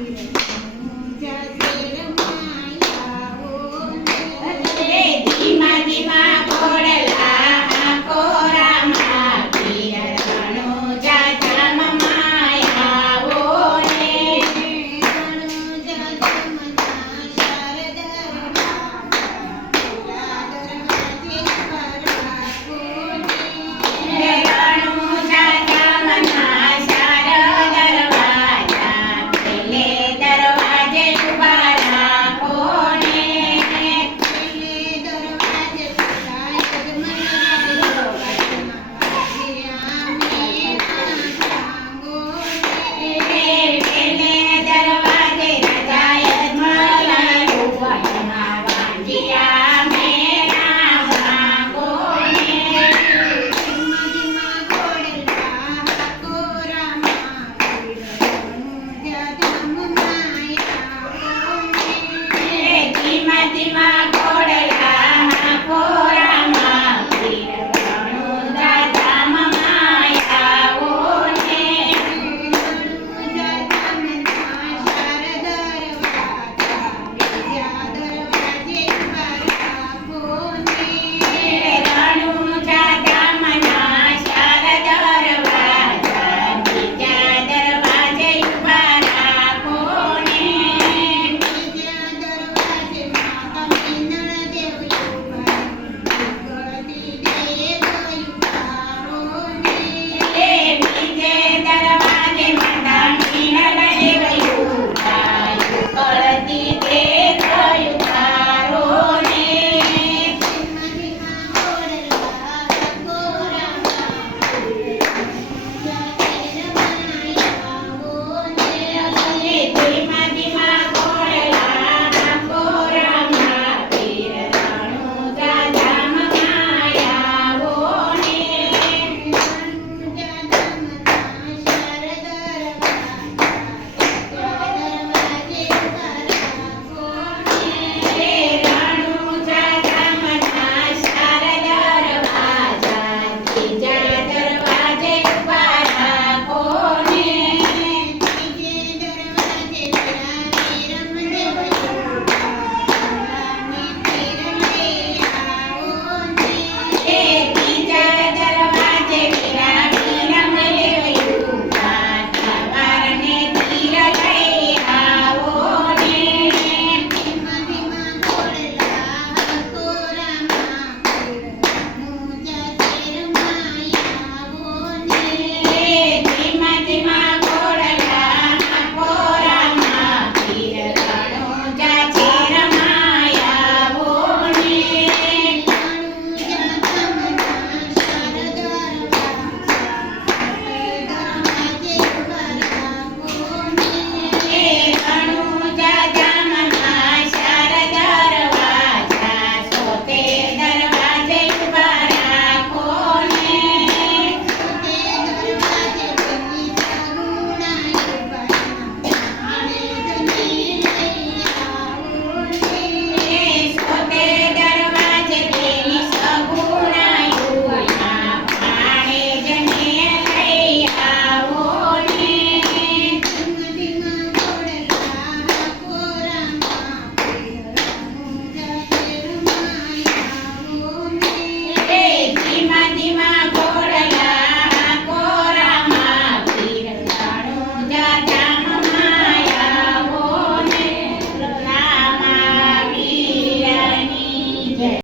Thank you.